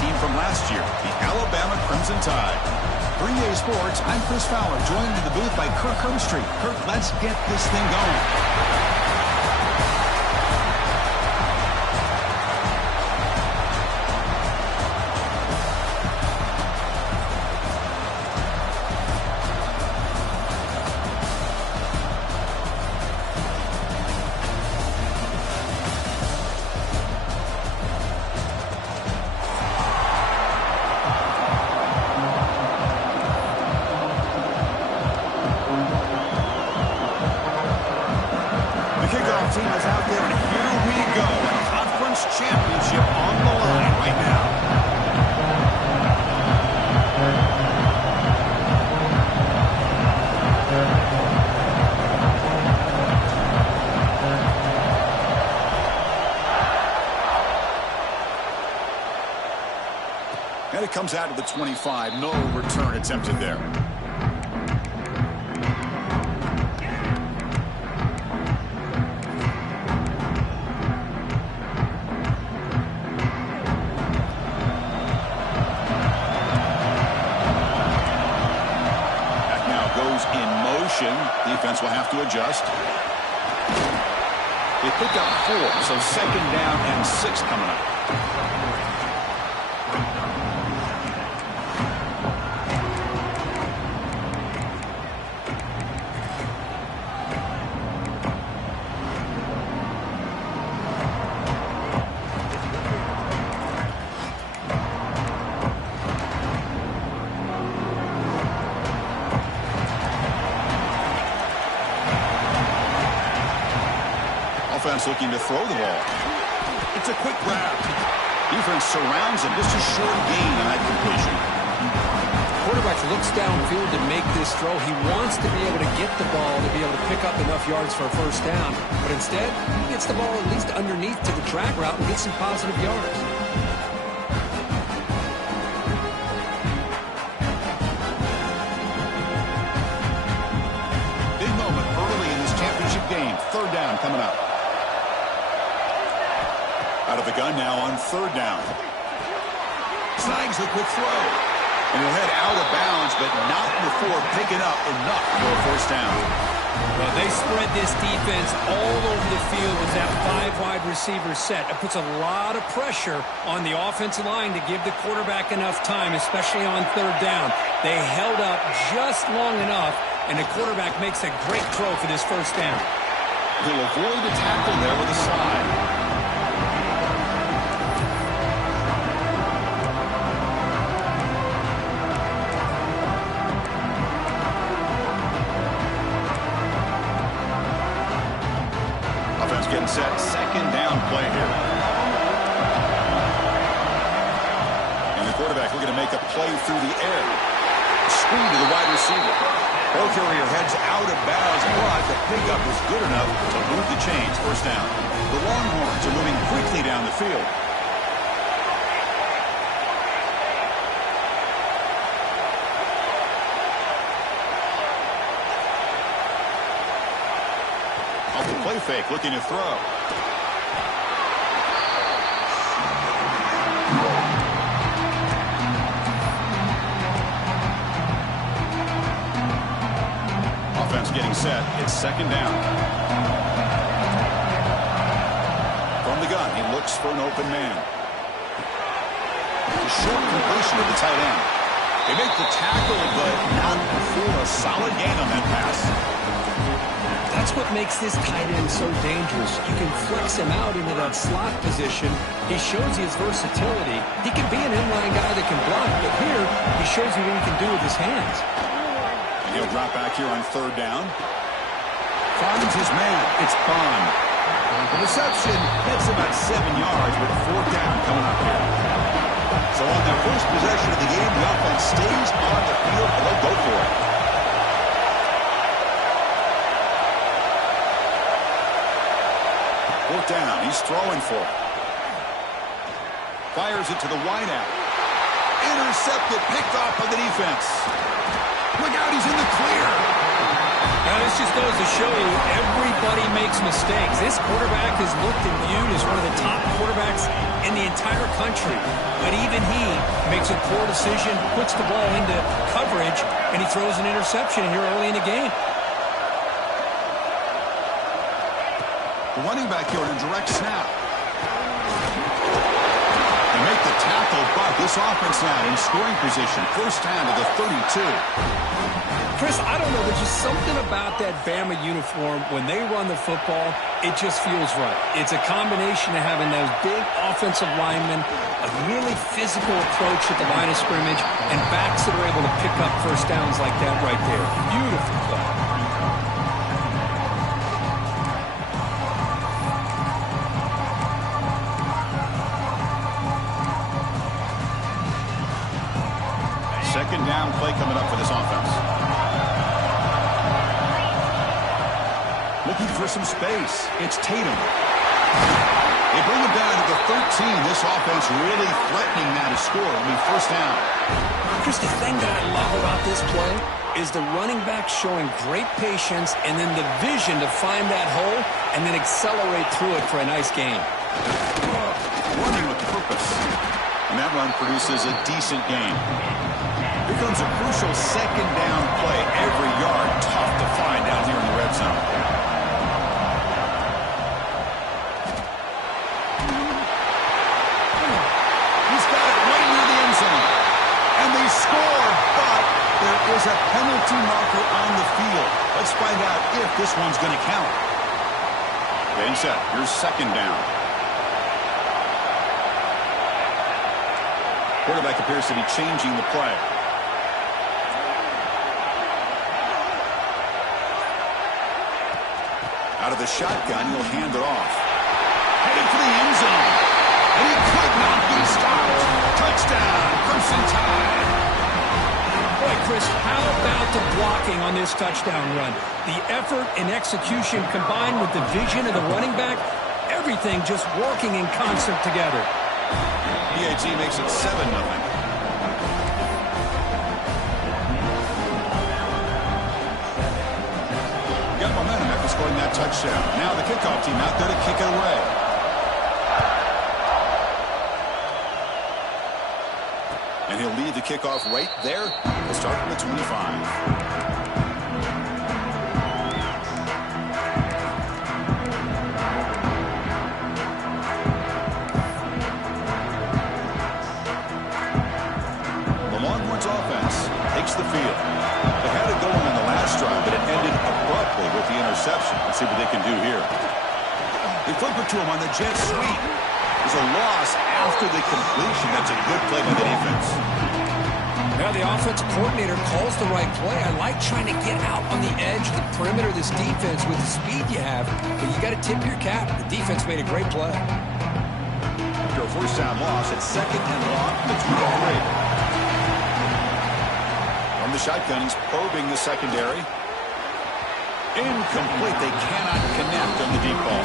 team from last year, the Alabama Crimson Tide. 3A Sports, I'm Chris Fowler, joined in the booth by Kirk Herbstreit. Kirk, let's get this thing going. Team is out there, and here we go. A conference championship on the line right now. And it comes out of the 25. No return attempted there. Defense will have to adjust. They picked up 4, so second down and 6 coming up. Offense looking to throw the ball. It's a quick grab. Defense surrounds him. Just a short gain on that completion. Quarterback looks downfield to make this throw. He wants to be able to get the ball to be able to pick up enough yards for a first down. But instead, he gets the ball at least underneath to the track route and gets some positive yards. Big moment early in this championship game. Third down coming up. Out of the gun now on third down. Snags the quick throw. And he'll head out of bounds, but not before picking up enough for a first down. Well, they spread this defense all over the field with that 5 wide receiver set. It puts a lot of pressure on the offensive line to give the quarterback enough time, especially on third down. They held up just long enough, and the quarterback makes a great throw for this first down. He'll avoid the tackle there with a slide. Getting set, second down play here. And the quarterback looking to make a play through the air. Screen to the wide receiver. Ball carrier heads out of bounds, but the pickup is good enough to move the chains. First down. The Longhorns are moving quickly down the field. Play fake, looking to throw. Offense getting set. It's second down. From the gun, he looks for an open man. A short completion of the tight end. They make the tackle, but not before a solid gain on that pass. That's what makes this tight end so dangerous. You can flex him out into that slot position. He shows you his versatility. He can be an inline guy that can block, but here he shows you what he can do with his hands. And he'll drop back here on third down. Finds his man. It's Bond. The reception gets about 7 yards, but fourth down coming up here. So on their first possession of the game, the offense stays on the field, and they'll go for it. Fourth down, he's throwing for it. Fires it to the wideout. Intercepted, picked off by the defense. Look out, he's in the clear. Now, this just goes to show you everybody makes mistakes. This quarterback is looked and viewed as one of the top quarterbacks in the entire country. but even he makes a poor decision, puts the ball into coverage, and he throws an interception here early in the game. The running back here in a direct snap. They make the tackle, but this offense now in scoring position. First down to the 32. Chris, I don't know. There's just something about that Bama uniform. When they run the football, it just feels right. It's a combination of having those big offensive linemen, a really physical approach at the line of scrimmage, and backs that are able to pick up first downs like that right there. Beautiful play. Second down play coming up for this offense. Looking for some space. It's Tatum. They bring him down to the 13. This offense really threatening now to score. It'll be first down. Chris, the thing that I love about this play is the running back showing great patience and then the vision to find that hole and then accelerate through it for a nice gain. Running with purpose. And that run produces a decent gain. Here comes a crucial second down play. Every yard tough to find down here in the red zone. He's got it right near the end zone. And they score, but there is a penalty marker on the field. Let's find out if this one's going to count. Getting set. Here's second down. Quarterback appears to be changing the play. Out of the shotgun, he'll hand it off. Headed for the end zone. And he could not be stopped. Touchdown, Crimson Tide. Boy, Chris, how about the blocking on this touchdown run? The effort and execution combined with the vision of the running back, everything just working in concert together. PAT makes it 7-0. Got momentum after scoring that touchdown. Now the kickoff team out there to kick it away. And he'll lead the kickoff right there. We'll start from the 25. The field. They had it going on the last drive, but it ended abruptly with the interception. Let's see what they can do here. They flip it to him on the jet sweep. There's a loss after the completion. That's a good play by the defense. Now the offensive coordinator calls the right play. I like trying to get out on the edge of the perimeter of this defense with the speed you have, but you got to tip your cap. The defense made a great play. After a first down loss, it's second and long from the 2-3. The shotgun, he's probing the secondary. Incomplete. They cannot connect on the deep ball.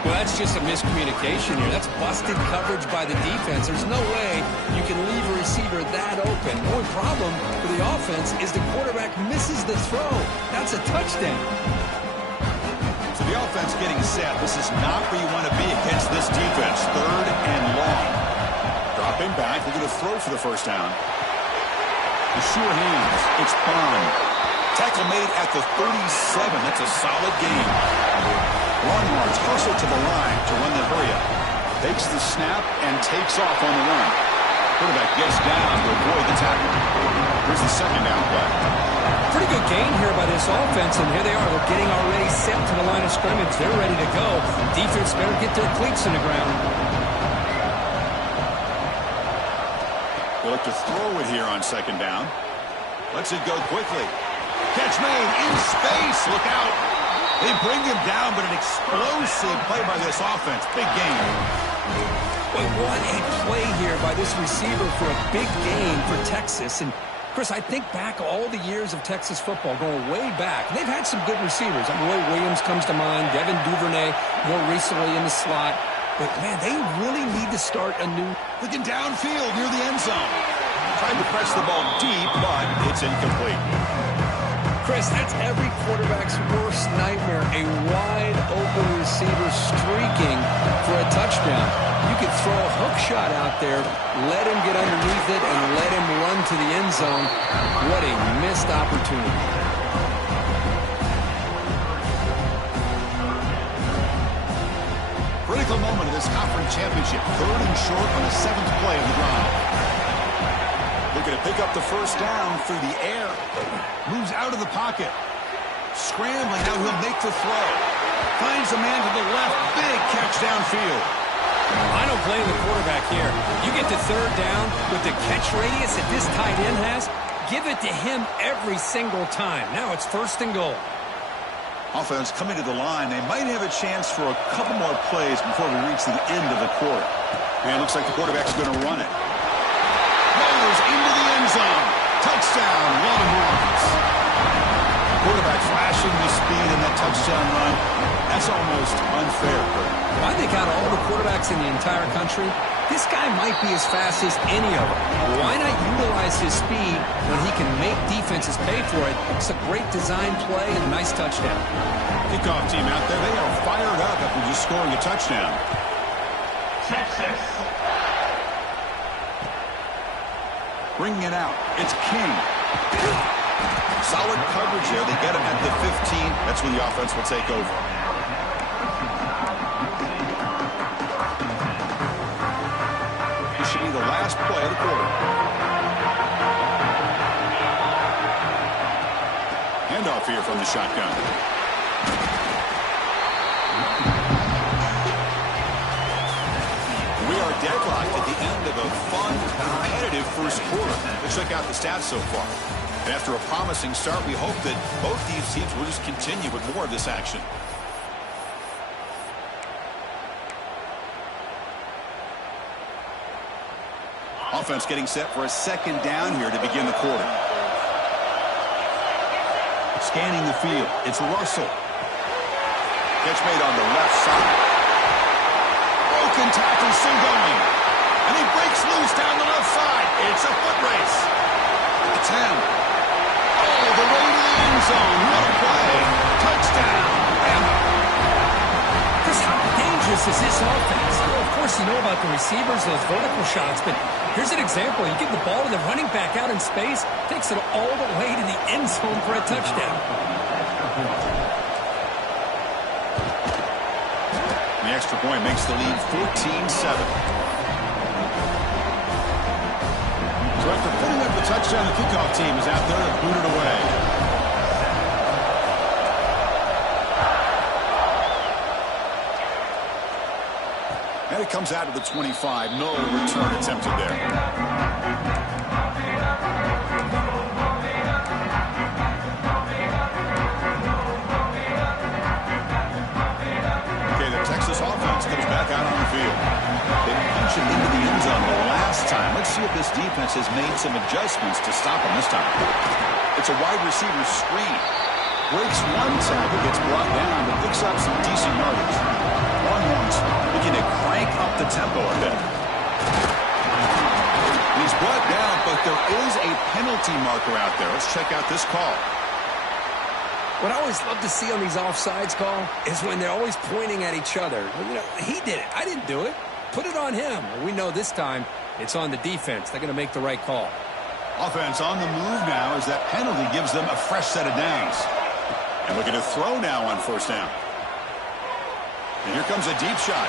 Well, that's just a miscommunication here. That's busted coverage by the defense. There's no way you can leave a receiver that open. The only problem for the offense is the quarterback misses the throw. That's a touchdown. So the offense getting set. This is not where you want to be against this defense. Third and long. Dropping back. They're going to throw for the first down. The sure hands. It's Bond. Tackle made at the 37. That's a solid gain. Long yards hustle to the line to run the hurry-up. Takes the snap and takes off on the run. Quarterback gets down to avoid the tackle. Here's the second down play. Pretty good gain here by this offense, and here they are. They're getting already set to the line of scrimmage. They're ready to go. Defense better get their cleats in the ground. They look to throw it here on second down. Lets it go quickly. Catch made in space. Look out. They bring him down, but an explosive play by this offense. Big gain. Boy, what a play here by this receiver for a big gain for Texas. And, Chris, I think back all the years of Texas football, going way back. They've had some good receivers. Roy Williams comes to mind. Devin Duvernay more recently in the slot. But, man, they really need to start a new... Looking downfield near the end zone. Trying to press the ball deep, but it's incomplete. Chris, that's every quarterback's worst nightmare, a wide-open receiver streaking for a touchdown. You could throw a hook shot out there, let him get underneath it, and let him run to the end zone. What a missed opportunity. Critical moment of this conference championship. 3rd and short on the 7th play of the drive. Looking to pick up the first down through the air. Moves out of the pocket. Scrambling, now he'll make the throw. Finds a man to the left. Big catch downfield. I don't blame the quarterback here. You get to 3rd down with the catch radius that this tight end has, give it to him every single time. Now it's 1st and goal. Offense coming to the line. They might have a chance for a couple more plays before we reach the end of the quarter. And it looks like the quarterback's going to run it. Rolls into the end zone. Touchdown, Longhorns. Quarterback flashing the speed in that touchdown run. That's almost unfair, Kurt. I think out of all the quarterbacks in the entire country, this guy might be as fast as any of them. Why not utilize his speed when he can make defenses pay for it? It's a great design play and a nice touchdown. Kickoff team out there, they are fired up after just scoring a touchdown. Texas. Bringing it out, it's King. Solid coverage there. They get him at the 15. That's when the offense will take over. This should be the last play of the quarter. Handoff here from the shotgun. We are deadlocked at the end of a fun, competitive first quarter. Let's check out the stats so far. And after a promising start, we hope that both these teams will just continue with more of this action. Offense getting set for a 2nd down here to begin the quarter. Scanning the field, it's Russell. Catch made on the left side. Broken tackle still going. And he breaks loose down the left side. It's a foot race. The 10. Oh, the way to the end zone. What a play. Touchdown. Chris, how dangerous is this offense? Well, of course, you know about the receivers, those vertical shots, but here's an example. You give the ball to the running back out in space, takes it all the way to the end zone for a touchdown. The extra point makes the lead 14-7. So after putting up the touchdown, the kickoff team is out there to boot it away. And it comes out to the 25. No return attempted there. Okay, the Texas offense comes back out on the field. They punch it into the end zone the last time. Let's see if this defense has made some adjustments to stop them this time. It's a wide receiver screen. Breaks one tackle, gets brought down, but picks up some decent yardage. Longhorns looking to crank up the tempo a bit. He's brought down, but there is a penalty marker out there. Let's check out this call. What I always love to see on these offsides call is when they're always pointing at each other. You know, he did it. I didn't do it. Put it on him. We know this time it's on the defense. They're going to make the right call. Offense on the move now as that penalty gives them a fresh set of downs. And looking to throw now on 1st down. And here comes a deep shot.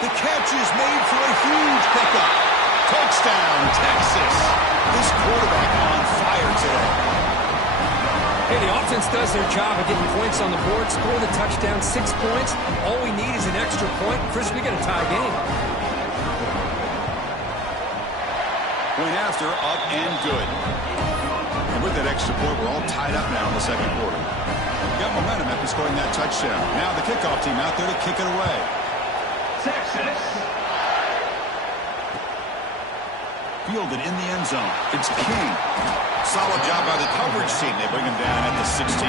The catch is made for a huge pickup. Touchdown, Texas. This quarterback on fire today. Hey, the offense does their job of getting points on the board, score the touchdown, 6 points. All we need is an extra point. Chris, we got a tie game. Point after, up and good. And with that extra point, we're all tied up now in the 2nd quarter. Got momentum after scoring that touchdown. Now the kickoff team out there to kick it away. Texas. Fielded in the end zone. It's King. Solid job by the coverage team. They bring him down at the 16.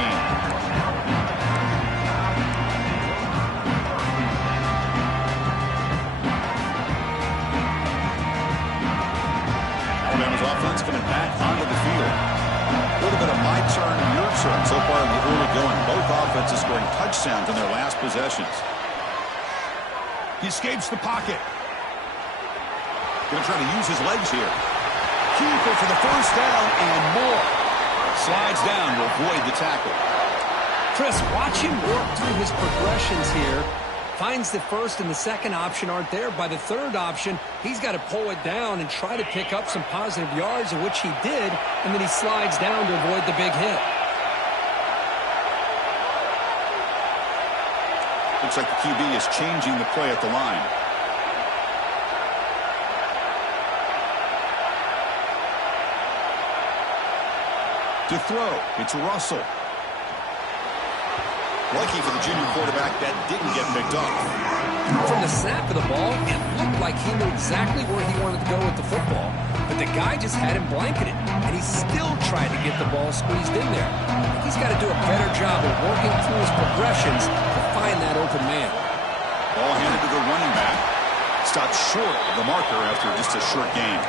Alabama's offense coming back onto the field. A little bit of my turn, your turn so far in the early going. Both offenses scoring touchdowns in their last possessions. He escapes the pocket. Going to try to use his legs here. Keeper for the first down and more. Slides down to avoid the tackle. Chris, watch him work through his progressions here. Finds the first and the second option aren't there. By the third option, he's got to pull it down and try to pick up some positive yards, of which he did, and then he slides down to avoid the big hit. Looks like the QB is changing the play at the line. To throw, it's Russell. Lucky for the junior quarterback that didn't get picked up. From the snap of the ball, it looked like he knew exactly where he wanted to go with the football, but the guy just had him blanketed, and he still tried to get the ball squeezed in there. He's got to do a better job of working through his progressions to find that open man. Ball handed to the running back. Stopped short of the marker after just a short gain.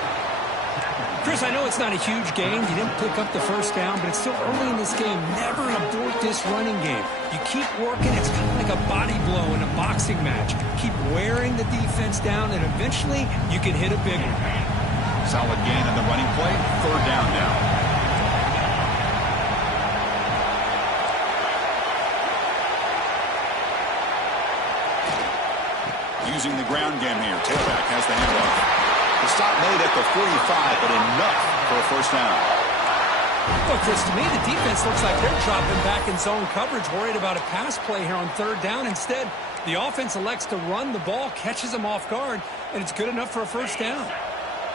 Chris, I know it's not a huge gain. You didn't pick up the first down, but it's still early in this game. Never abort this running game. You keep working. It's kind of like a body blow in a boxing match. Keep wearing the defense down, and eventually you can hit a big one. Solid gain on the running play. Third down now. Using the ground game here. Tailback has the handoff. The stop made at the 45, but enough for a first down. Well, Chris, to me, the defense looks like they're dropping back in zone coverage, worried about a pass play here on third down. Instead, the offense elects to run the ball, catches them off guard, and it's good enough for a first down.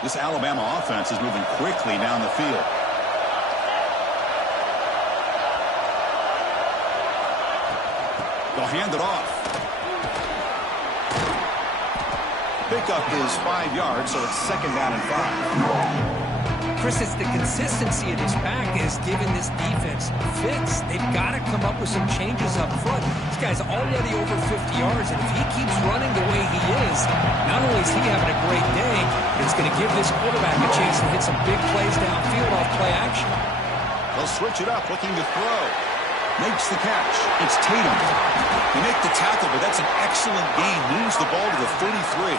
This Alabama offense is moving quickly down the field. They'll hand it off. Pickup is 5 yards, so it's second down and 5. Chris, it's the consistency of this pack is giving this defense fits. They've got to come up with some changes up front. This guy's already over 50 yards, and if he keeps running the way he is, not only is he having a great day, but it's going to give this quarterback a chance to hit some big plays downfield off play action. They'll switch it up, looking to throw. Makes the catch. It's Tatum. They make the tackle, but that's an excellent gain. Moves the ball to the 33.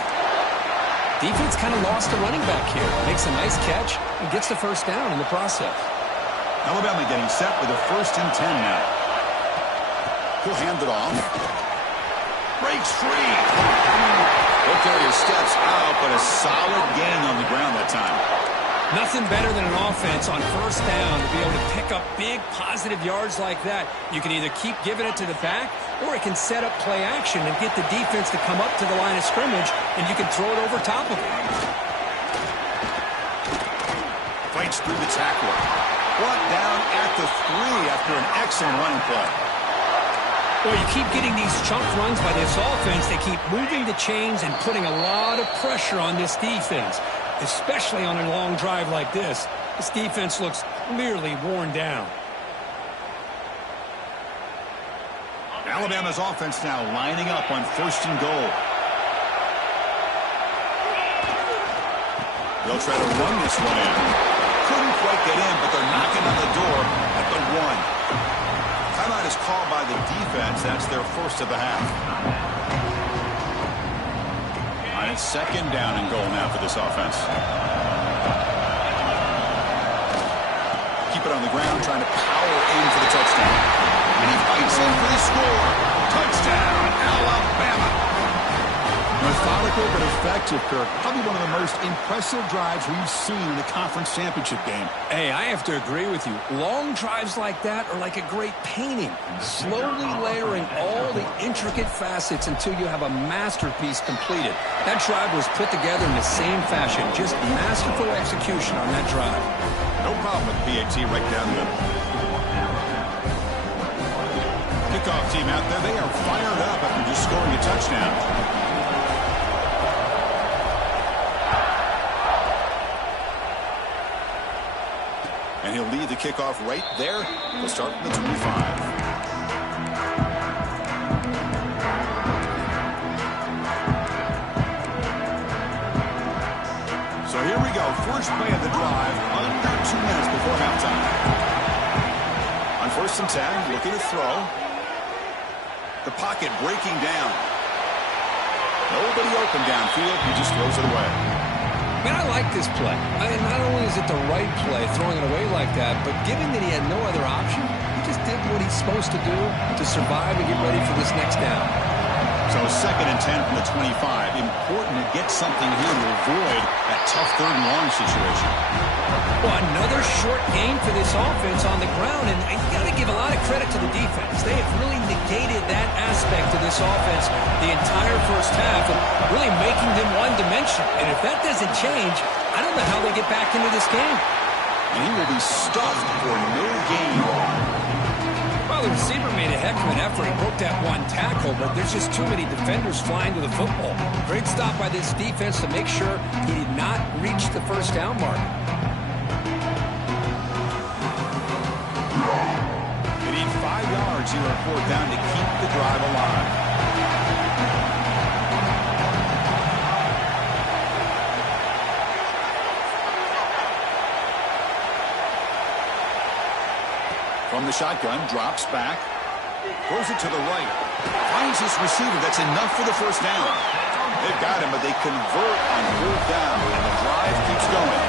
Defense kind of lost a running back here. Makes a nice catch and gets the first down in the process. Alabama getting set with a 1st and 10 now. He'll hand it off. Breaks free. O'Carrier steps out, but a solid gain on the ground that time. Nothing better than an offense on first down to be able to pick up big positive yards like that. You can either keep giving it to the back, or it can set up play action and get the defense to come up to the line of scrimmage, and you can throw it over top of it. Fights through the tackler. Brought down at the 3 after an excellent running play. Well, you keep getting these chunk runs by this offense. They keep moving the chains and putting a lot of pressure on this defense, especially on a long drive like this. This defense looks clearly worn down. Alabama's offense now lining up on 1st and goal. They'll try to run this one in. Couldn't quite get in, but they're knocking on the door at the 1. Timeout is called by the defense. That's their first of the half. On its second down and goal now for this offense. Keep it on the ground, trying to power in for the touchdown. And he fights in for the score. Touchdown, Alabama. Methodical but effective, Kirk. Probably one of the most impressive drives we've seen in a conference championship game. Hey, I have to agree with you. Long drives like that are like a great painting. Slowly layering all the intricate facets until you have a masterpiece completed. That drive was put together in the same fashion. Just masterful execution on that drive. No problem with PAT right down the middle. Kickoff team out there. They are fired up after just scoring a touchdown. And he'll lead the kickoff right there. They'll start from the 25. So So here we go. First play of the drive, under 2 minutes before halftime. On 1st and 10, looking to throw. The pocket breaking down. Nobody open downfield. He just throws it away. Man, I like this play. I mean, not only is it the right play, throwing it away like that, but given that he had no other option, he just did what he's supposed to do to survive and get ready for this next down. So 2nd and 10 from the 25. Important to get something here to avoid that tough 3rd and long situation. Well, another short game for this offense on the ground, and you got to give a lot of credit to the defense. They have really negated that aspect of this offense the entire first half, and really making them one-dimensional. And if that doesn't change, I don't know how they get back into this game. And he will be stuffed for no gain. Well, the receiver made a heck of an effort. He broke that one tackle, but there's just too many defenders flying to the football. Great stop by this defense to make sure he did not reach the first down mark. They need 5 yards here on 4th down to keep the drive alive. From the shotgun, drops back, throws it to the right, finds his receiver. That's enough for the first down. They've got him, but they convert on 4th down, and the drive keeps going.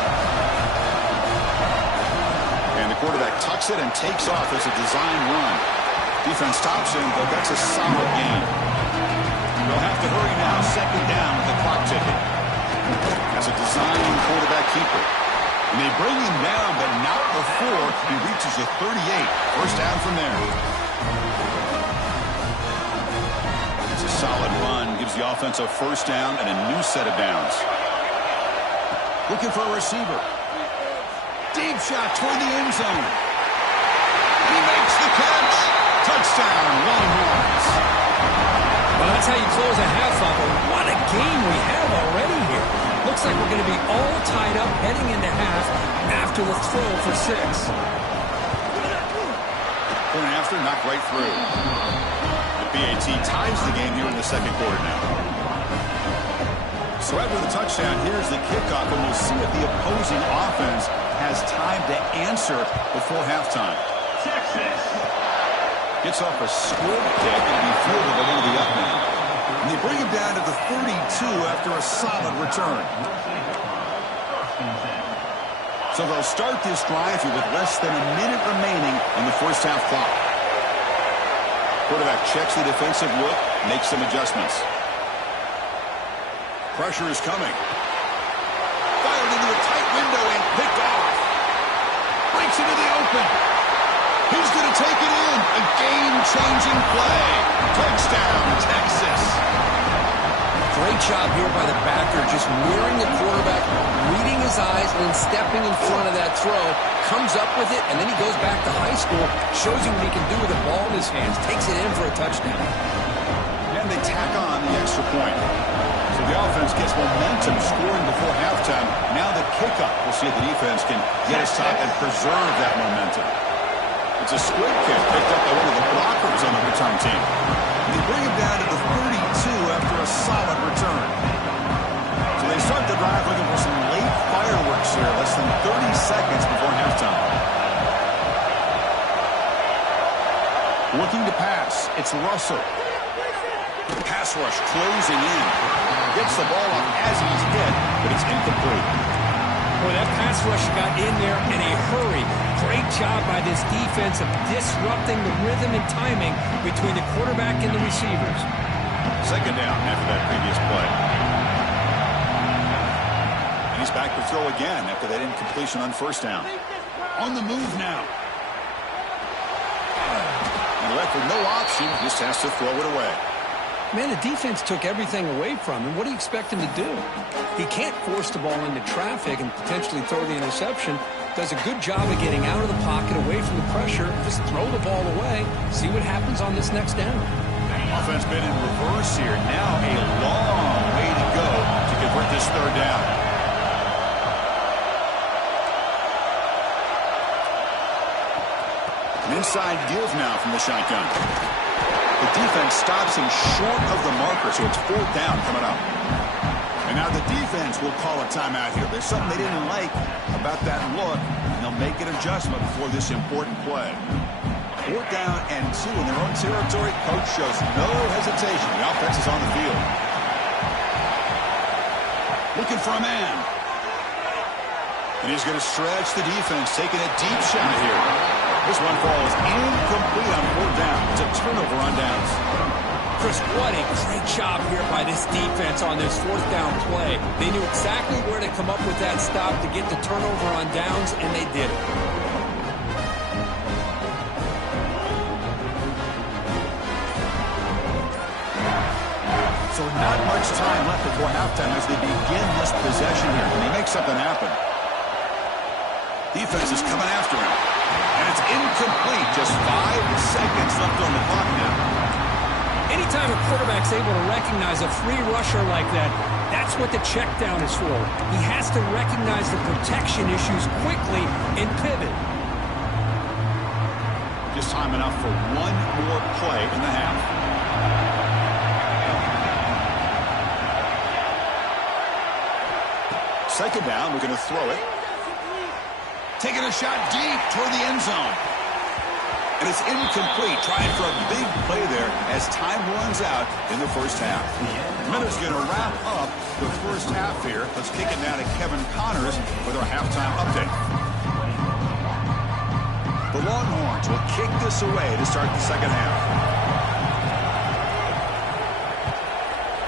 And the quarterback tucks it and takes off as a design run. Defense stops him, but that's a solid gain. They'll have to hurry now, 2nd down with the clock ticking. That's a design quarterback keeper. And they bring him down, but not before he reaches the 38. First down from there. It's a solid run. Gives the offense a first down and a new set of downs. Looking for a receiver. Deep shot toward the end zone. He makes the catch. Touchdown, Longhorns. Well, that's how you close a half up. What a game we have already here. Looks like we're going to be all tied up heading into half after the throw for 6. Point after, knocked right through. The PAT ties the game here in the 2nd quarter now. So after the touchdown, here's the kickoff, and we'll see if the opposing offense has time to answer before halftime. Texas. Gets off a squib kick and be fielded by one of the up men. And they bring him down to the 32 after a solid return. So they'll start this drive here with less than a minute remaining in the first half clock. Quarterback checks the defensive look, makes some adjustments. Pressure is coming. Fired into a tight window and picked off. Breaks into the open. He's going to take it in. A game-changing play. Touchdown, Texas. Great job here by the backer, just mirroring the quarterback, reading his eyes, and then stepping in front of that throw. Comes up with it, and then he goes back to high school, shows you what he can do with the ball in his hands, takes it in for a touchdown. And they tack on the extra point. So the offense gets momentum scoring before halftime. Now the kickoff. We'll see if the defense can get a stop and preserve that momentum. It's a squib kick picked up by one of the blockers on the return team. They bring him down to the 32 after a solid return. So they start the drive looking for some late fireworks here, less than 30 seconds before halftime. Looking to pass. It's Russell. Pass rush closing in. Gets the ball up as he's hit, but it's incomplete. Boy, that pass rush got in there in a hurry. Great job by this defense of disrupting the rhythm and timing between the quarterback and the receivers. 2nd down after that previous play. And he's back to throw again after that incompletion on 1st down. On the move now. And left with no option, just has to throw it away. Man, the defense took everything away from him. What do you expect him to do? He can't force the ball into traffic and potentially throw the interception. Does a good job of getting out of the pocket, away from the pressure. Just throw the ball away. See what happens on this next down. Offense been in reverse here. Now a long way to go to convert this 3rd down. An inside give now from the shotgun. The defense stops him short of the marker, so it's 4th down coming up. And now the defense will call a timeout here. There's something they didn't like about that look, and they'll make an adjustment before this important play. 4th down and 2 in their own territory. Coach shows no hesitation. The offense is on the field. Looking for a man. And he's going to stretch the defense, taking a deep shot here. This one falls incomplete on 4th down. It's a turnover on downs. Chris, what a great job here by this defense on this 4th down play. They knew exactly where to come up with that stop to get the turnover on downs, and they did it. So not much time left before halftime as they begin this possession here. Can they make something happen? Defense is coming after him. And it's incomplete. Just 5 seconds left on the clock now. Anytime a quarterback's able to recognize a free rusher like that, that's what the check down is for. He has to recognize the protection issues quickly and pivot. Just time enough for one more play in the half. Second down, we're going to throw it. Taking a shot deep toward the end zone. And it's incomplete. Trying for a big play there as time runs out in the first half. Miller's going to wrap up the first half here. Let's kick it now to Kevin Connors with our halftime update. The Longhorns will kick this away to start the second half.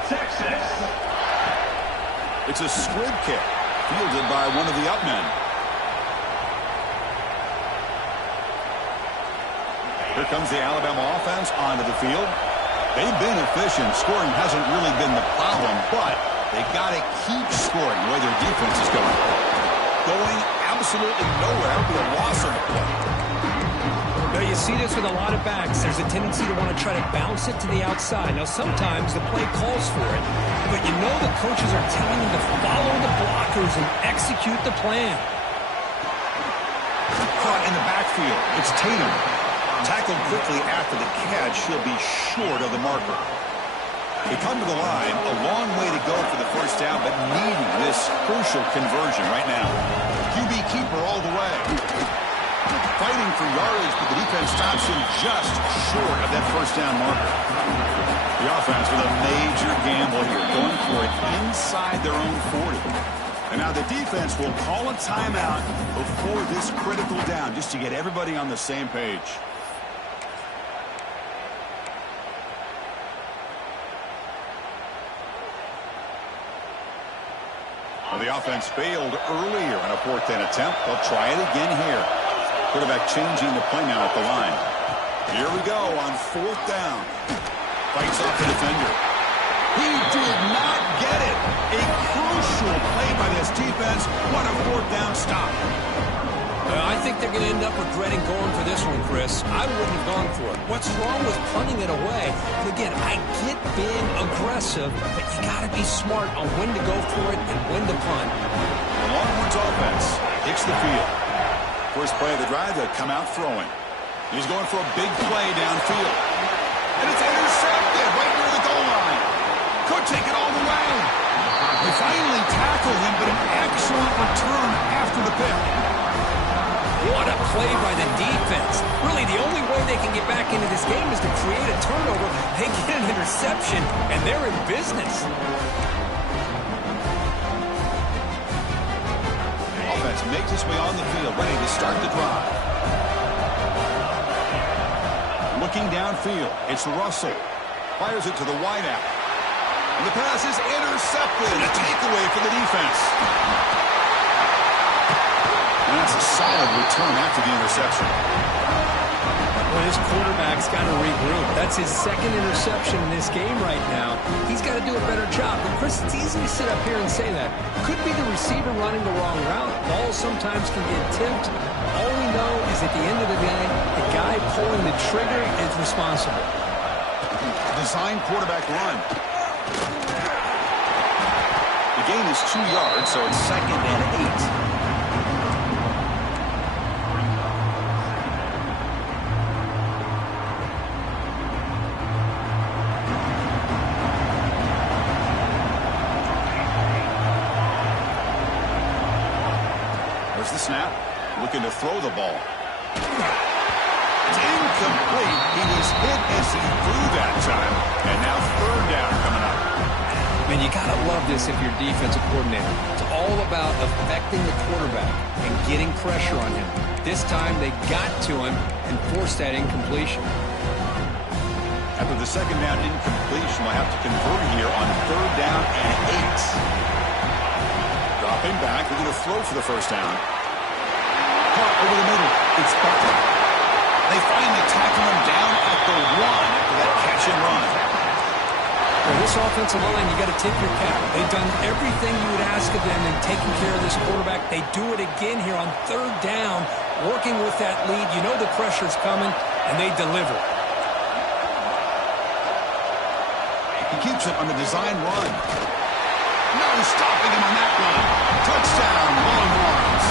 Texas. It's a squib kick, fielded by one of the up men. Here comes the Alabama offense onto the field. They've been efficient. Scoring hasn't really been the problem, but they got to keep scoring the way their defense is going. Going absolutely nowhere. That would be a loss of the play. Now, you see this with a lot of backs. There's a tendency to want to try to bounce it to the outside. Now, sometimes the play calls for it, but you know the coaches are telling them to follow the blockers and execute the plan. Caught in the backfield. It's Tatum. Tackled quickly after the catch. He'll be short of the marker. They come to the line. A long way to go for the first down, but needing this crucial conversion right now. QB keeper all the way. Fighting for yardage, but the defense stops him just short of that first down marker. The offense with a major gamble here, going for it inside their own 40. And now the defense will call a timeout before this critical down, just to get everybody on the same page. Well, the offense failed earlier on a 4th down attempt. They'll try it again here. Quarterback changing the play now at the line. Here we go on 4th down. Fights off the defender. He did not get it. A crucial play by this defense. What a 4th down stop. I think they're going to end up regretting going for this one, Chris. I wouldn't have gone for it. What's wrong with punting it away? And again, I get being aggressive, but you got to be smart on when to go for it and when to punt. The Longhorns offense hits the field. First play of the drive, they come out throwing. He's going for a big play downfield. And it's intercepted right near the goal line. Could take it all the way. They finally tackle him, but an excellent return after the pick. What a play by the defense. Really, the only way they can get back into this game is to create a turnover. They get an interception, and they're in business. Offense makes its way on the field, ready to start the drive. Looking downfield, it's Russell. Fires it to the wideout. And the pass is intercepted. A takeaway for the defense. And that's a solid return after the interception. Well, his quarterback's got to regroup. That's his second interception in this game right now. He's got to do a better job. But, Chris, it's easy to sit up here and say that. Could be the receiver running the wrong route. Balls sometimes can get tipped. All we know is at the end of the day, the guy pulling the trigger is responsible. Design quarterback run. The gain is 2 yards, so it's 2nd and 8. Here's the snap. Looking to throw the ball. It's incomplete. He was hit as he threw that time. And now third down coming up. Man, you got to love this if you're defensive coordinator. It's all about affecting the quarterback and getting pressure on him. This time they got to him and forced that incompletion. After the second down incompletion, we'll have to convert here on third down and 8. Dropping back, looking to throw for the first down. Caught over the middle. It's Butler. They finally tackle him down at the 1 after that catch and run. For this offensive line, you got to tip your cap. They've done everything you would ask of them in taking care of this quarterback. They do it again here on third down, working with that lead. You know the pressure's coming, and they deliver. He keeps it on the design run. No stopping him on that run. Touchdown, Longhorns.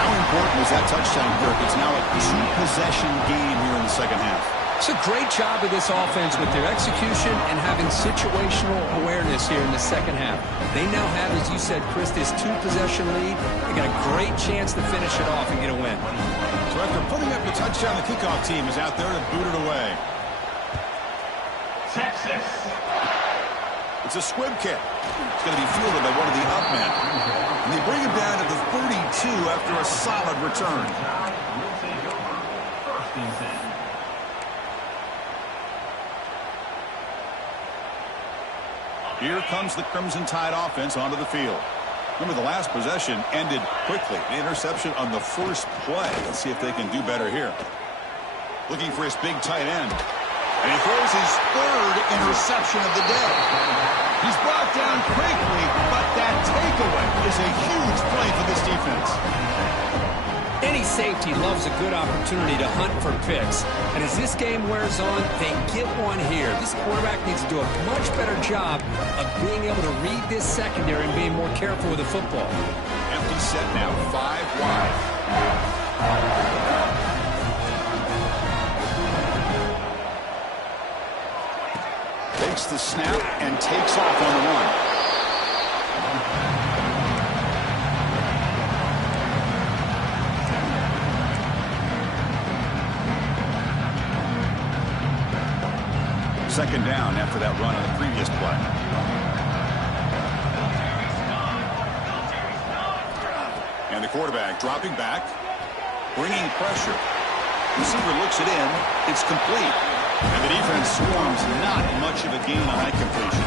How important was that touchdown, Kirk? It's now a 2-possession game here in the second half. It's a great job of this offense with their execution and having situational awareness here in the second half. They now have, as you said, Chris, this 2-possession lead. They got a great chance to finish it off and get a win. So after putting up the touchdown, the kickoff team is out there to boot it away. Texas. It's a squib kick. It's going to be fielded by one of the up men. And they bring him down to the 32 after a solid return. Here comes the Crimson Tide offense onto the field. Remember, the last possession ended quickly. The interception on the first play. Let's see if they can do better here. Looking for his big tight end. And he throws his third interception of the day. He's brought down quickly, but that takeaway is a huge play for this defense. Any safety loves a good opportunity to hunt for picks. And as this game wears on, they get one here. This quarterback needs to do a much better job of being able to read this secondary and being more careful with the football. Empty set now, 5 wide. Takes the snap and takes off on the run. Second down after that run on the previous play. And the quarterback dropping back, bringing pressure. Receiver looks it in. It's complete. And the defense swarms not much of a gain on that completion.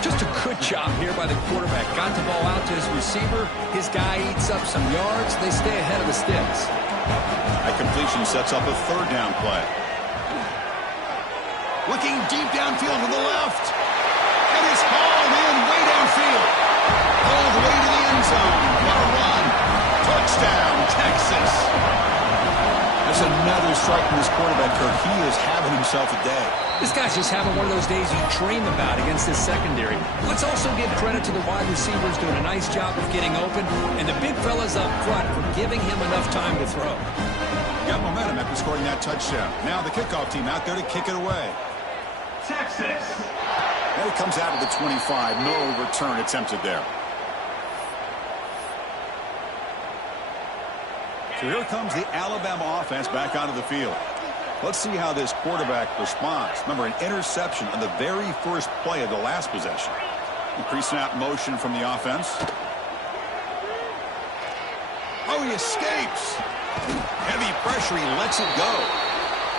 Just a good job here by the quarterback. Got the ball out to his receiver. His guy eats up some yards. They stay ahead of the sticks. That completion sets up a third down play. Looking deep downfield to the left. And it's hauled in way downfield. All the way to the end zone. What a run. Touchdown, Texas. There's another strike from this quarterback, Kirk. He is having himself a day. This guy's just having one of those days you dream about against this secondary. Let's also give credit to the wide receivers doing a nice job of getting open, and the big fellas up front for giving him enough time to throw. Got momentum after scoring that touchdown. Now the kickoff team out there to kick it away. Texas. And it comes out of the 25. No return attempted there. So here comes the Alabama offense back onto the field. Let's see how this quarterback responds. Remember, an interception on the very first play of the last possession. The pre-snap motion from the offense. Oh, he escapes. Heavy pressure, he lets it go.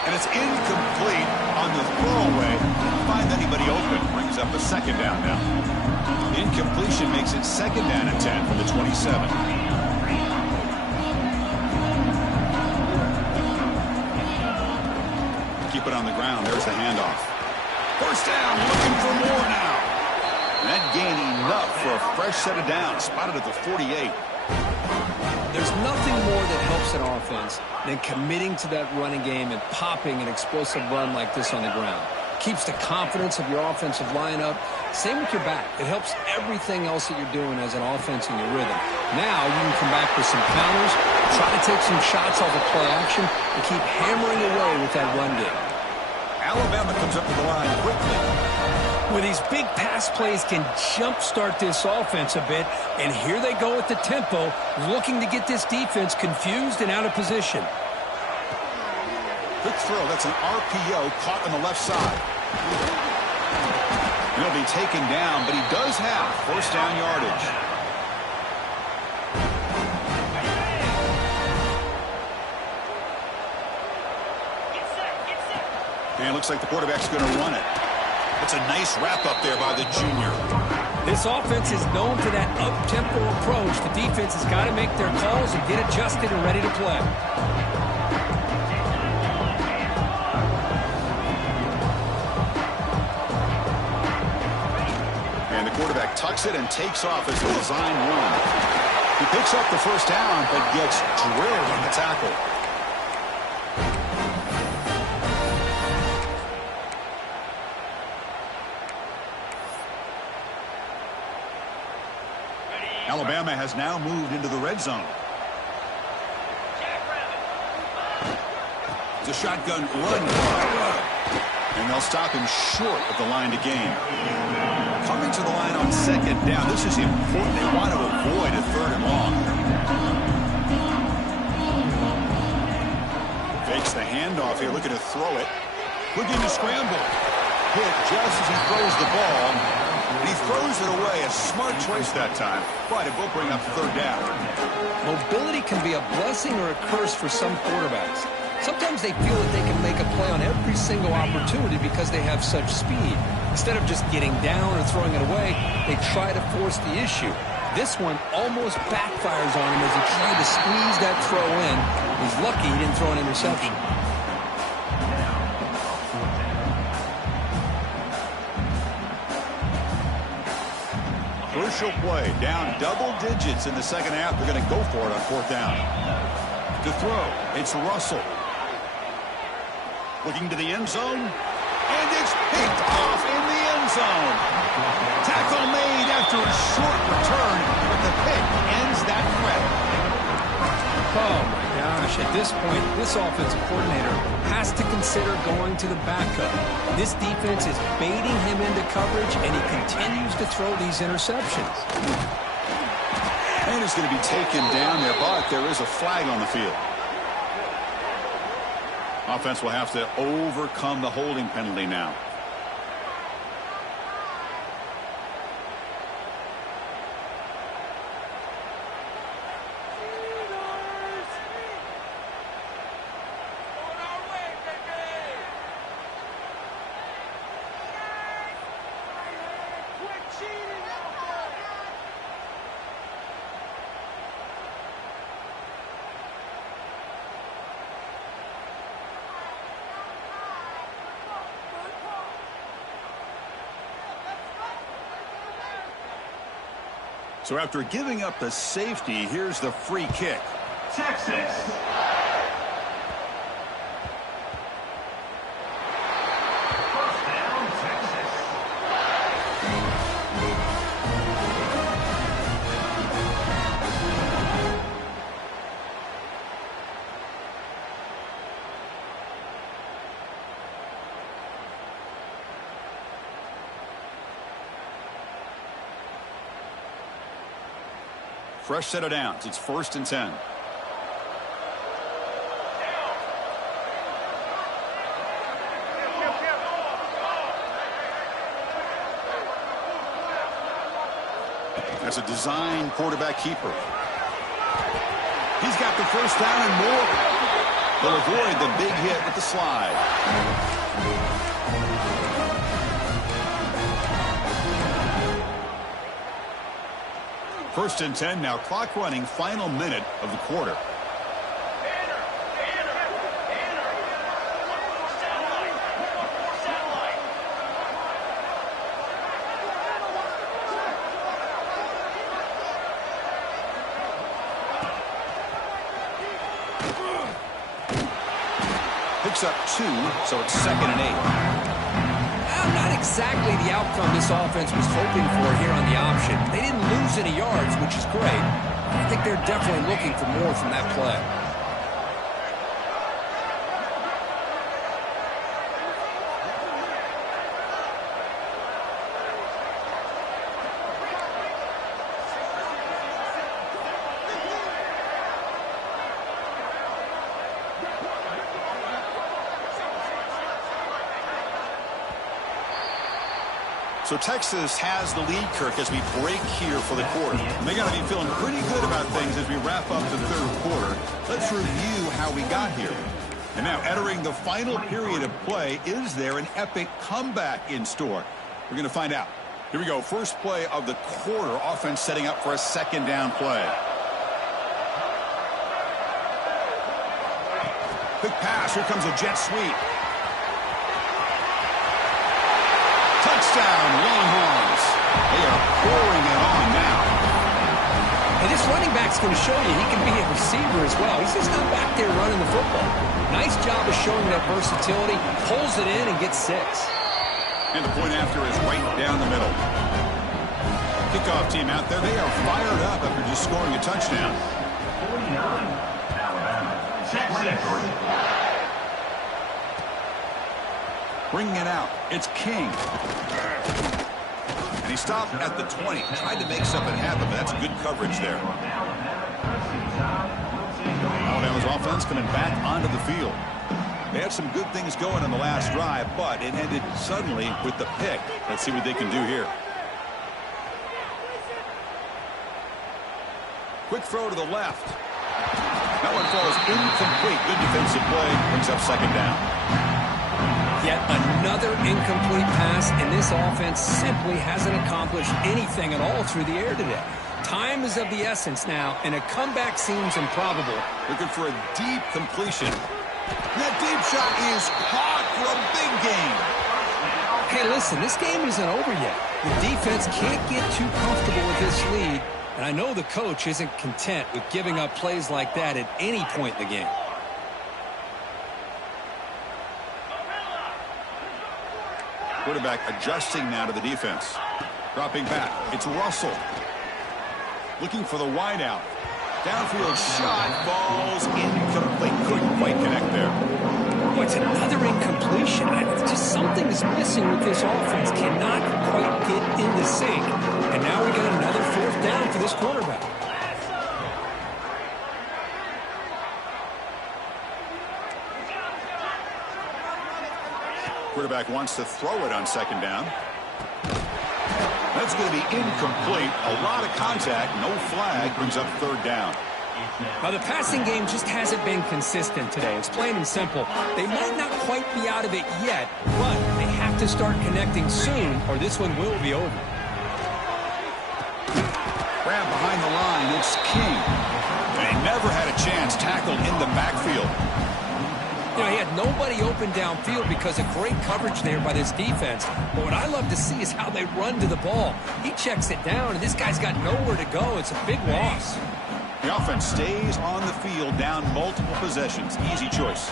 And it's incomplete on the throwaway. Didn't find anybody open. Brings up a second down now. Incompletion makes it second down and 10 from the 27. Keep it on the ground. There's the handoff. First down, looking for more now. And that gained enough for a fresh set of downs. Spotted at the 48. There's nothing more that helps an offense than committing to that running game and popping an explosive run like this on the ground. Keeps the confidence of your offensive lineup. Same with your back. It helps everything else that you're doing as an offense in your rhythm. Now you can come back with some counters, try to take some shots off of play action, and keep hammering away with that run game. Alabama comes up to the line quickly. With these big passes pass plays can jumpstart this offense a bit, and here they go with the tempo, looking to get this defense confused and out of position. Quick throw. That's an RPO caught on the left side. He'll be taken down, but he does have first down yardage. And it looks like the quarterback's going to run it. It's a nice wrap-up there by the junior. This offense is known for that up-tempo approach. The defense has got to make their calls and get adjusted and ready to play. And the quarterback tucks it and takes off as the design run. He picks up the first down, but gets drilled on the tackle. Alabama has now moved into the red zone. It's a shotgun run. And they'll stop him short of the line to gain. Coming to the line on second down. This is important. They want to avoid a third and long. Fakes the handoff here, looking to throw it. Looking to scramble. Hit just as he throws the ball. And he throws it away. A smart choice that time. But it will bring up third down. Mobility can be a blessing or a curse for some quarterbacks. Sometimes they feel that they can make a play on every single opportunity because they have such speed. Instead of just getting down or throwing it away, they try to force the issue. This one almost backfires on him as he tried to squeeze that throw in. He's lucky he didn't throw an interception. Crucial play. Down double digits in the second half. They're going to go for it on fourth down. To throw, it's Russell. Looking to the end zone. And it's picked off in the end zone. Tackle made after a short return, but the pick ends that threat. Oh, my gosh. At this point, this offensive coordinator has to consider going to the backup. This defense is baiting him into coverage, and he continues to throw these interceptions. And it's going to be taken down there, but there is a flag on the field. Offense will have to overcome the holding penalty now. So after giving up the safety, here's the free kick. Texas. First down, Texas. Fresh set of downs. It's 1st and 10. That's a design quarterback keeper. He's got the first down and more. They'll avoid the big hit with the slide. First and 10 now, clock running, final minute of the quarter. Picks up 2, so it's 2nd and 8. Not exactly the outcome this offense was hoping for here on the option. They didn't lose any yards, which is great. I think they're definitely looking for more from that play. So Texas has the lead, Kirk, as we break here for the quarter. And they got to be feeling pretty good about things as we wrap up the third quarter. Let's review how we got here. And now entering the final period of play, is there an epic comeback in store? We're going to find out. Here we go. First play of the quarter. Offense setting up for a second down play. Quick pass. Here comes a jet sweep. Touchdown, Longhorns. They are pouring it on now. And this running back's going to show you he can be a receiver as well. He's just not back there running the football. Nice job of showing that versatility. Pulls it in and gets 6. And the point after is right down the middle. Kickoff team out there. They are fired up after just scoring a touchdown. 49, Alabama. Texas. Bringing it out. It's King. And he stopped at the 20. Tried to make something happen, but that's good coverage there. Alabama's offense coming back onto the field. They had some good things going on the last drive, but it ended suddenly with the pick. Let's see what they can do here. Quick throw to the left. That one falls incomplete. Good defensive play. Brings up second down. Yet another incomplete pass, and this offense simply hasn't accomplished anything at all through the air today. Time is of the essence now, and a comeback seems improbable. Looking for a deep completion. That deep shot is caught for a big gain. Hey, listen, this game isn't over yet. The defense can't get too comfortable with this lead, and I know the coach isn't content with giving up plays like that at any point in the game. Quarterback adjusting now to the defense. Dropping back. It's Russell. Looking for the wideout. Downfield shot falls incomplete. Couldn't quite connect there. Oh, it's another incompletion. Just something is missing with this offense. Cannot quite get in the sync. And now we got another 4th down for this quarterback. Quarterback wants to throw it on second down. That's going to be incomplete. A lot of contact. No flag. Brings up 3rd down. Now, the passing game just hasn't been consistent today. It's plain and simple. They might not quite be out of it yet, but they have to start connecting soon, or this one will be over. Grab behind the line. It's King. They never had a chance. Tackled in the backfield. You know, he had nobody open downfield because of great coverage there by this defense. But what I love to see is how they run to the ball. He checks it down, and this guy's got nowhere to go. It's a big loss. The offense stays on the field, down multiple possessions. Easy choice.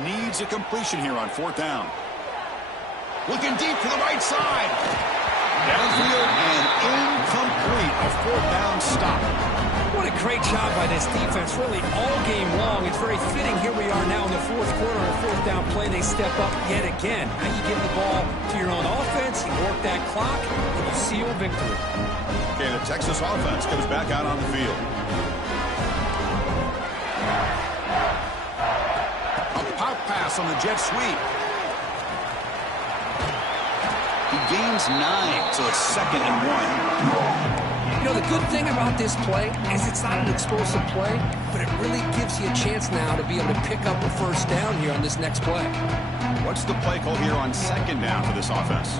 Needs a completion here on 4th down. Looking deep to the right side. Downfield and incomplete. A 4th down stop. What a great job by this defense, really all game long. It's very fitting. Here we are now in the 4th quarter on a 4th down play. They step up yet again. Now you give the ball to your own offense, you work that clock, and you seal victory. Okay, the Texas offense comes back out on the field. A pop pass on the jet sweep. He gains 9, so it's 2nd and 1. You know, the good thing about this play is it's not an explosive play, but it really gives you a chance now to be able to pick up a 1st down here on this next play. What's the play call here on 2nd down for this offense?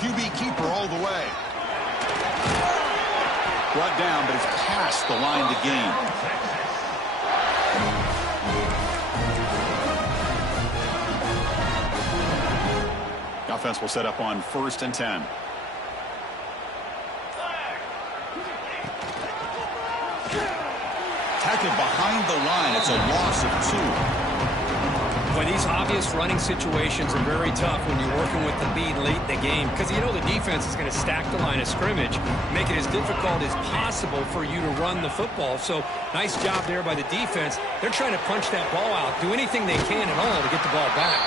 QB keeper all the way. Brought down, but it's past the line to gain. The offense will set up on 1st and 10. Tackled behind the line. It's a loss of 2. Boy, these obvious running situations are very tough when you're working with the lead late in the game because you know the defense is going to stack the line of scrimmage, make it as difficult as possible for you to run the football. So nice job there by the defense. They're trying to punch that ball out, do anything they can at all to get the ball back.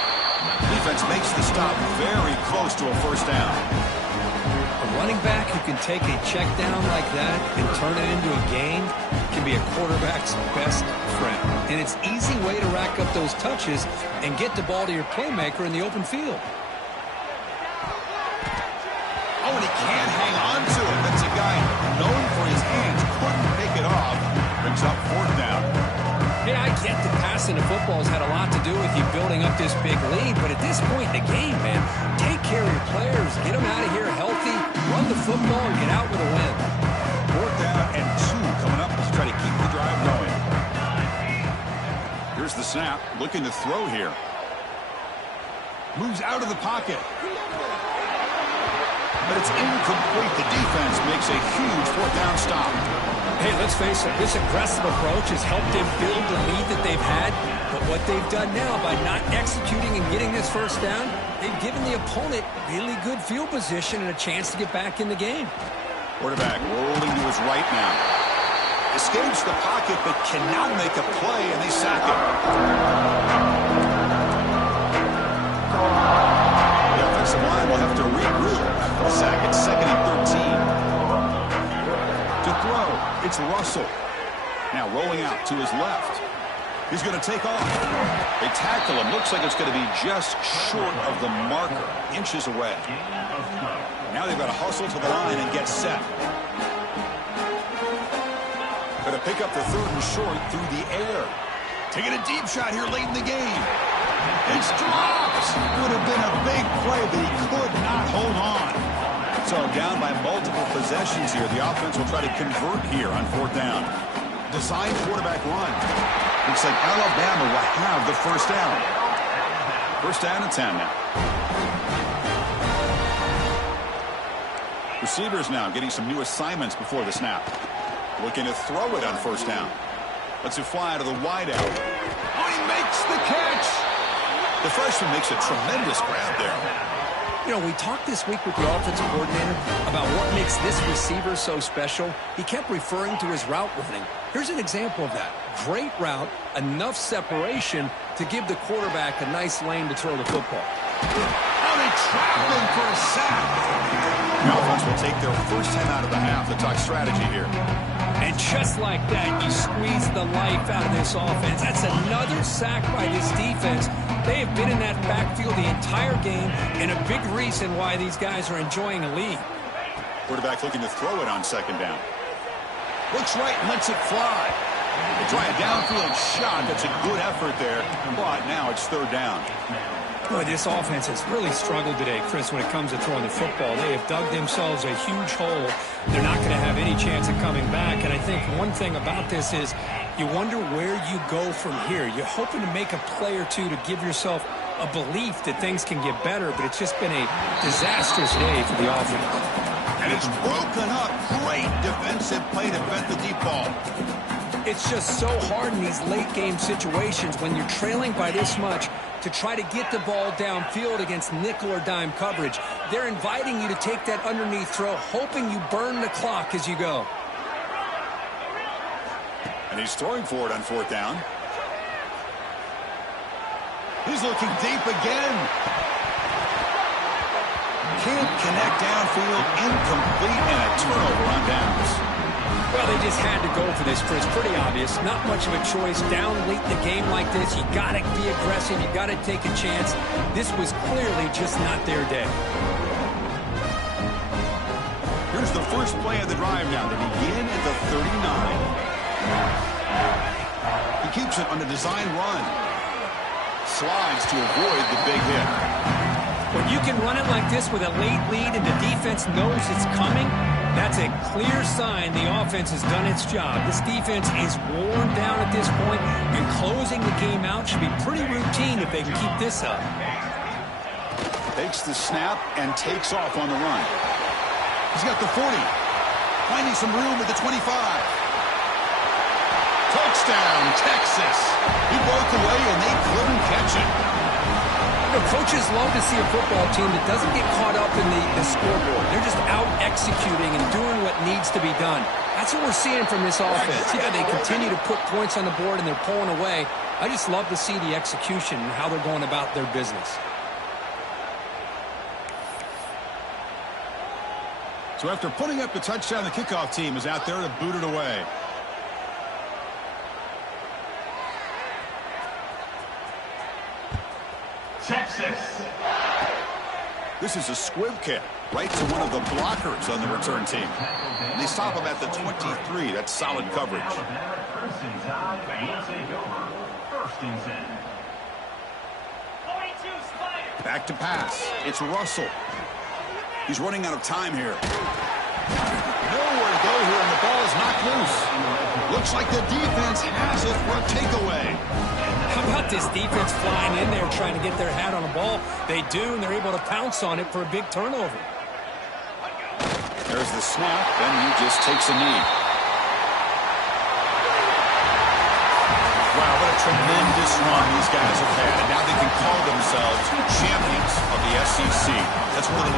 Defense makes the stop very close to a 1st down. A running back who can take a check down like that and turn it into a gain can be a quarterback's best friend. And it's an easy way to rack up those touches and get the ball to your playmaker in the open field. Oh, and he can't hang on to it. That's a guy known for his hands. Couldn't pick it off. Brings up 4th down. Yeah, I get that passing the football has had a lot to do with you building up this big lead, but at this point in the game, man, take care of your players, get them out of here healthy, run the football, and get out with a win. 4th down and 2 coming up as try to keep the drive going. Here's the snap, looking to throw here. Moves out of the pocket. But it's incomplete. The defense makes a huge 4th down stop. Hey, let's face it, this aggressive approach has helped them build the lead that they've had. But what they've done now by not executing and getting this 1st down, they've given the opponent really good field position and a chance to get back in the game. Quarterback rolling to his right now. Escapes the pocket but cannot make a play, and they sack him. The offensive line will have to regroup after the sack. It's 2nd and 13. To throw, it's Russell. Now rolling out to his left. He's going to take off. They tackle him. Looks like it's going to be just short of the marker, inches away. Now they've got to hustle to the line and get set. Going to pick up the 3rd and short through the air. Taking a deep shot here late in the game. It's dropped. Would have been a big play, but he could not hold on. So down by multiple possessions here. The offense will try to convert here on 4th down. Design quarterback run. Looks like Alabama will have the 1st down. 1st down and 10 now. Receivers now getting some new assignments before the snap. Looking to throw it on 1st down. Lets it fly to the wideout. Oh, he makes the catch. The freshman makes a tremendous grab there. You know, we talked this week with the offensive coordinator about what makes this receiver so special. He kept referring to his route running. Here's an example of that. Great route, enough separation to give the quarterback a nice lane to throw the football. Oh, they trap him for a sack. The offense will take their 1st time out of the half to talk strategy here. And just like that, you squeeze the life out of this offense. That's another sack by this defense. They have been in that backfield the entire game, and a big reason why these guys are enjoying a lead. Quarterback looking to throw it on 2nd down. Looks right and lets it fly. They try a downfield shot. That's a good effort there, but now it's 3rd down. Boy, this offense has really struggled today, Chris, when it comes to throwing the football. They have dug themselves a huge hole. They're not going to have any chance of coming back. And I think one thing about this is you wonder where you go from here. You're hoping to make a play or two to give yourself a belief that things can get better, but it's just been a disastrous day for the offense. And it's broken up. Great defensive play to vet the deep ball. It's just so hard in these late-game situations when you're trailing by this much to try to get the ball downfield against nickel or dime coverage. They're inviting you to take that underneath throw, hoping you burn the clock as you go. And he's throwing for it on 4th down. He's looking deep again. Can't connect downfield, incomplete, and a turnover on downs. Well, they just had to go for this, Chris. Pretty obvious. Not much of a choice. Down late in the game like this, you got to be aggressive. You got to take a chance. This was clearly just not their day. Here's the first play of the drive now. They begin at the 39. He keeps it on the design run. Slides to avoid the big hit. When you can run it like this with a late lead and the defense knows it's coming, that's a clear sign the offense has done its job. This defense is worn down at this point, and closing the game out should be pretty routine if they can keep this up. Takes the snap and takes off on the run. He's got the 40. Finding some room at the 25. Touchdown, Texas. He broke away, and they couldn't catch him. You know, coaches love to see a football team that doesn't get caught up in the scoreboard. They're just out executing and doing what needs to be done. That's what we're seeing from this offense. Yeah, they continue to put points on the board, and they're pulling away. I just love to see the execution and how they're going about their business. So after putting up the touchdown, the kickoff team is out there to boot it away. Texas. This is a squib kick right to one of the blockers on the return team. And they stop him at the 23. That's solid coverage. First and 10. We'll take over. First and 10. Back to pass. It's Russell. He's running out of time here. Nowhere to go here, and the ball is knocked loose. Looks like the defense has it for a takeaway. How about this defense flying in there trying to get their hat on the ball? They do, and they're able to pounce on it for a big turnover. There's the snap, and he just takes a knee. Wow, what a tremendous run these guys have had. And now they can call themselves champions of the SEC. That's one of the